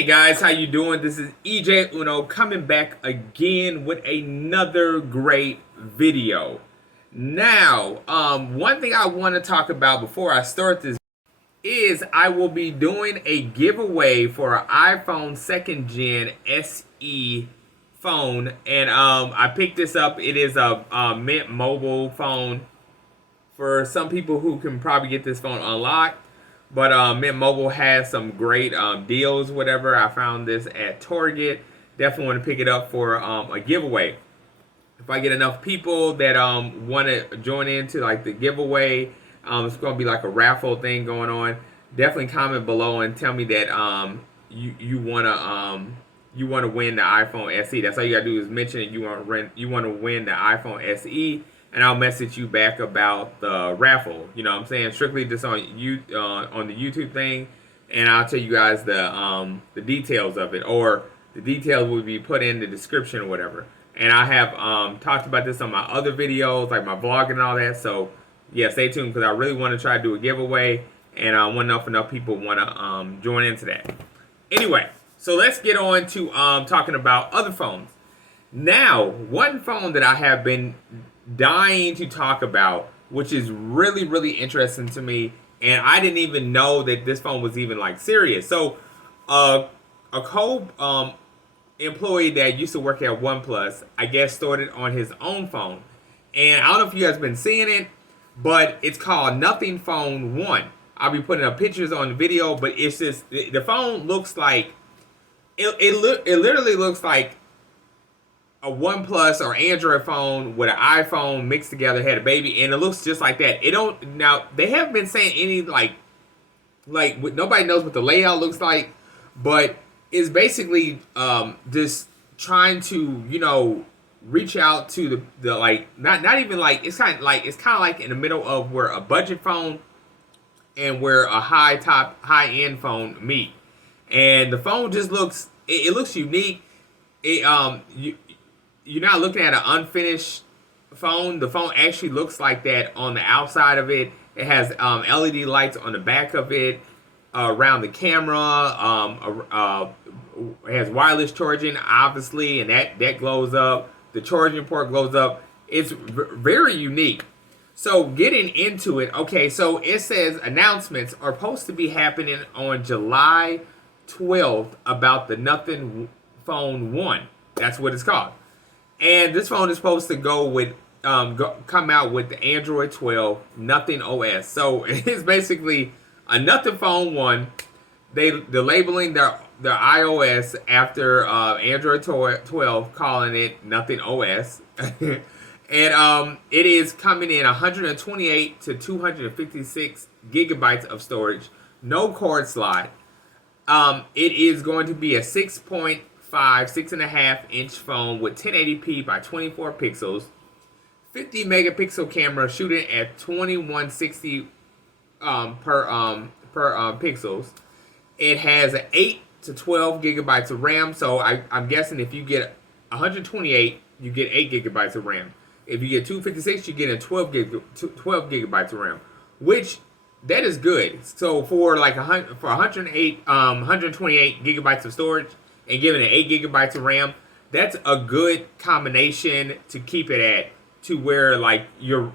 Hey guys, how you doing? This is EJ Uno coming back again with another great video. Now, one thing I want to talk about before I start this is I will be doing a giveaway for an iPhone 2nd Gen SE phone, and I picked this up. It is a Mint Mobile phone for some people who can probably get this phone unlocked. But Mint Mobile has some great deals, whatever. I found this at Target. Definitely want to pick it up for a giveaway. If I get enough people that want to join into like the giveaway, it's going to be like a raffle thing going on. Definitely comment below and tell me that you want to win the iPhone SE. That's all you gotta do is mention it. You want to win the iPhone SE, and I'll message you back about the raffle. You know what I'm saying? Strictly just on you on the YouTube thing, and I'll tell you guys the details of it, or the details will be put in the description or whatever. And I have talked about this on my other videos, like my vlog and all that. So yeah, stay tuned because I really want to try to do a giveaway, and I want enough people want to join into that. Anyway, so let's get on to talking about other phones. Now, one phone that I have been dying to talk about, which is really, really interesting to me, and I didn't even know that this phone was even like serious. So, a employee that used to work at OnePlus, I guess, started on his own phone, and I don't know if you guys been seeing it, but it's called Nothing Phone 1. I'll be putting up pictures on the video, but it's just the phone looks like it literally looks like a OnePlus or Android phone with an iPhone mixed together, had a baby, and it looks just like that. It don't now. They haven't been saying any like nobody knows what the layout looks like, but it's basically just trying to reach out to the like not even like it's kind of like in the middle of where a budget phone and where a high end phone meet, and the phone just looks it looks unique. You're not looking at an unfinished phone. The phone actually looks like that on the outside of it. It has LED lights on the back of it, around the camera. It has wireless charging, obviously, and that glows up. The charging port glows up. It's very unique. So getting into it, okay, so it says announcements are supposed to be happening on July 12th about the Nothing Phone 1. That's what it's called. And this phone is supposed to come out with the Android 12 Nothing OS. So it's basically a Nothing Phone 1. They're labeling their iOS after Android 12, calling it Nothing OS. And it is coming in 128 to 256 gigabytes of storage, no cord slot. It is going to be a 6.5 inch phone with 1080p by 24 pixels, 50 megapixel camera shooting at 2160 per pixels. It has an 8 to 12 gigabytes of RAM. So I'm guessing if you get 128, you get 8 gigabytes of RAM. If you get 256, you get a 12 gigabytes of RAM, which that is good. So for like 128 gigabytes of storage and giving it 8 gigabytes of RAM, that's a good combination to keep it at, to where like your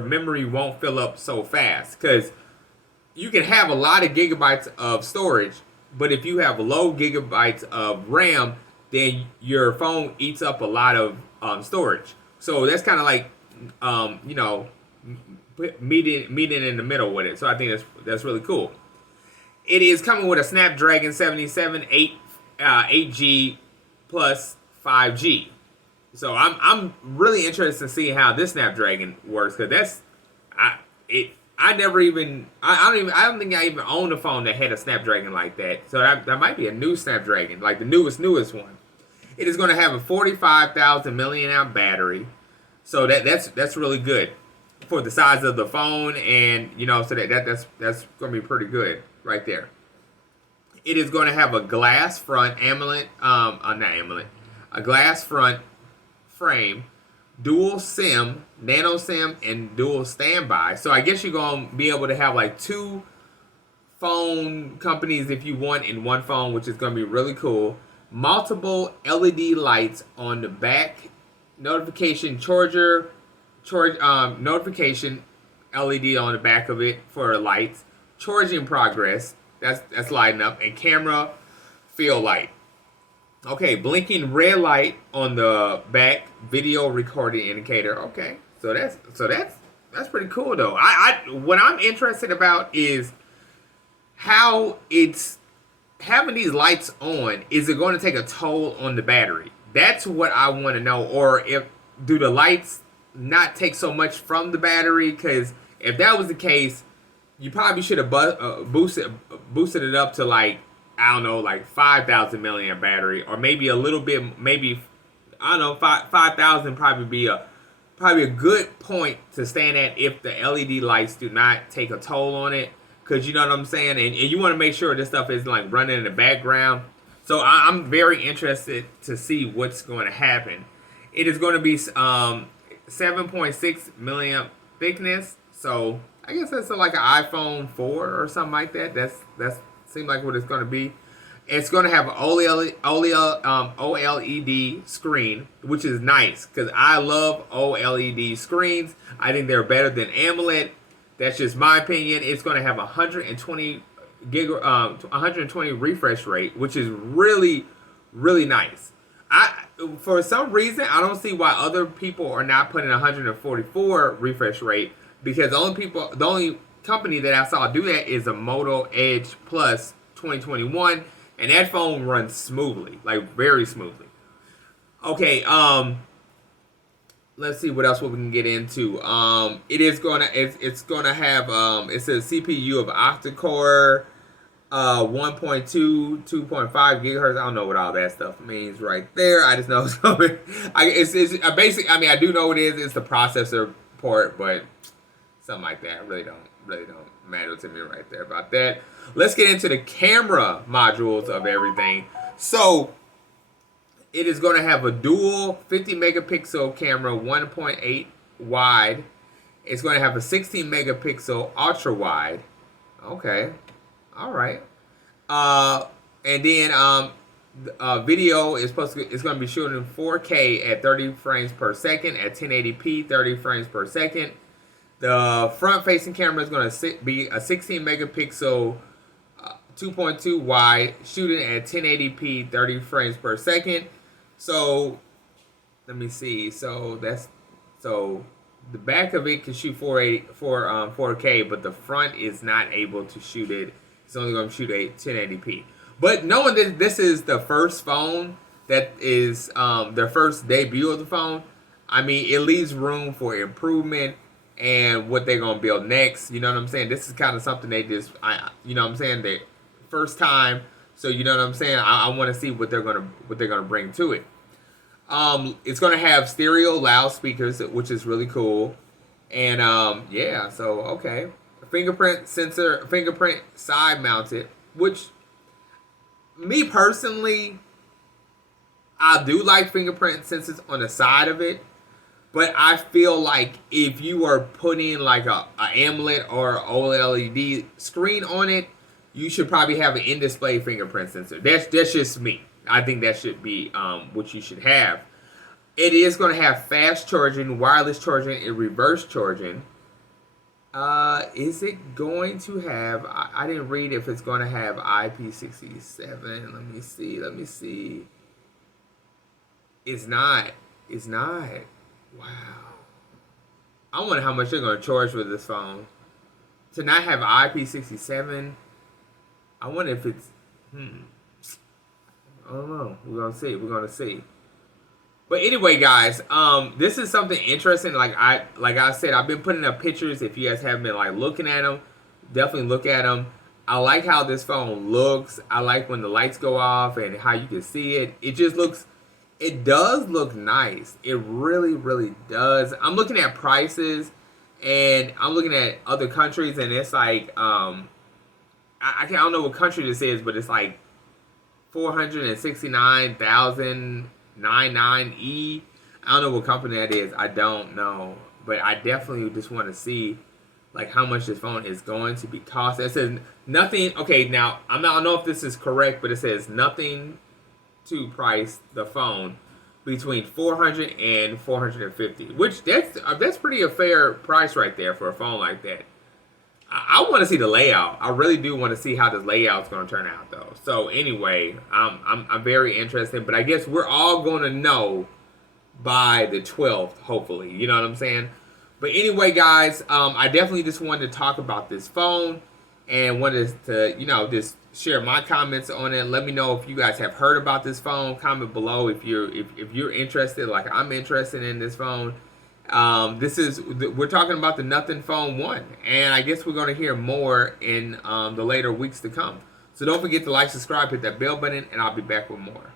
memory won't fill up so fast. Because you can have a lot of gigabytes of storage, but if you have low gigabytes of RAM, then your phone eats up a lot of storage. So that's kind of like meeting in the middle with it. So I think that's really cool. It is coming with a Snapdragon 77 8G plus 5G. So I'm really interested in seeing how this Snapdragon works, because I don't think I even owned a phone that had a Snapdragon like that. So that might be a new Snapdragon, like the newest one. It is going to have a 45,000 milliamp hour battery. So that's really good for the size of the phone, and so that's going to be pretty good right there. It is going to have a glass front a glass front frame, dual SIM, nano SIM, and dual standby. So I guess you're going to be able to have like two phone companies if you want in one phone, which is going to be really cool. Multiple LED lights on the back, notification notification LED on the back of it for lights, charging progress, that's lighting up, and camera field light. Okay, blinking red light on the back, video recording indicator. Okay, so that's pretty cool though. I what I'm interested about is how it's having these lights on. Is it going to take a toll on the battery? That's what I want to know. Or if do the lights not take so much from the battery? Because if that was the case, you probably should have boosted it up to like, I don't know, like 5,000 milliamp battery, or maybe a little bit, maybe I don't know, 5,000 probably a good point to stand at if the LED lights do not take a toll on it, because you know what I'm saying, and you want to make sure this stuff is like running in the background. So I'm very interested to see what's going to happen. It is going to be 7.6 milliamp thickness, so I guess that's like an iPhone 4 or something like that. That's seems like what it's going to be. It's going to have an OLED screen, which is nice because I love OLED screens. I think they're better than AMOLED. That's just my opinion. It's going to have 120 refresh rate, which is really, really nice. For some reason, I don't see why other people are not putting 144 refresh rate, because the only company that I saw do that is a Moto Edge Plus 2021, and that phone runs smoothly, like very smoothly. Okay, let's see what else we can get into. It's gonna have it's a CPU of octa-core, 1.2, 2.5 gigahertz. I don't know what all that stuff means right there. I just know it's coming. It's basic. I mean, I do know what it is. It's the processor port, but something like that really don't matter to me right there about that. Let's get into the camera modules of everything. So it is going to have a dual 50 megapixel camera, 1.8 wide. It's going to have a 16 megapixel ultra wide. Okay, all right. And then video is it's going to be shooting in 4K at 30 frames per second at 1080p, 30 frames per second. The front-facing camera is going to be a 16 megapixel, 2.2 wide, shooting at 1080p, 30 frames per second. So let me see. So the back of it can shoot 4K, but the front is not able to shoot it. It's only going to shoot 1080p. But knowing that this is the first phone that is their first debut of the phone, I mean, it leaves room for improvement and what they're gonna build next. You know what I'm saying? This is kind of something they just, you know what I'm saying, the first time. So you know what I'm saying? I want to see what they're gonna bring to it. It's gonna have stereo loudspeakers, which is really cool. And yeah, so okay, fingerprint sensor, fingerprint side mounted, which me personally, I do like fingerprint sensors on the side of it. But I feel like if you are putting like a AMOLED or OLED screen on it, you should probably have an in-display fingerprint sensor. That's just me. I think that should be what you should have. It is going to have fast charging, wireless charging, and reverse charging. Is it going to have? I didn't read if it's going to have IP67. Let me see. It's not. Wow. I wonder how much they're going to charge for this phone. To not have IP67, I wonder if it's... I don't know. We're going to see. But anyway, guys, this is something interesting. Like I said, I've been putting up pictures. If you guys haven't been like looking at them, definitely look at them. I like how this phone looks. I like when the lights go off and how you can see it. It just looks... It does look nice. It really, really does. I'm looking at prices, and I'm looking at other countries, and it's like, I don't know what country this is, but it's like 469,099E. I don't know what company that is. I don't know, but I definitely just want to see like how much this phone is going to be cost. It says nothing. Okay, now I don't know if this is correct, but it says nothing to price the phone between 400 and 450, which that's pretty a fair price right there for a phone like that. I want to see the layout. I really do want to see how this layout's going to turn out, though. So anyway, I'm very interested. But I guess we're all going to know by the 12th, hopefully. You know what I'm saying? But anyway, guys, I definitely just wanted to talk about this phone and wanted to, just share my comments on it. Let me know if you guys have heard about this phone. Comment below if you're interested, like I'm interested in this phone. We're talking about the Nothing Phone 1, and I guess we're going to hear more in the later weeks to come. So don't forget to like, subscribe, hit that bell button, and I'll be back with more.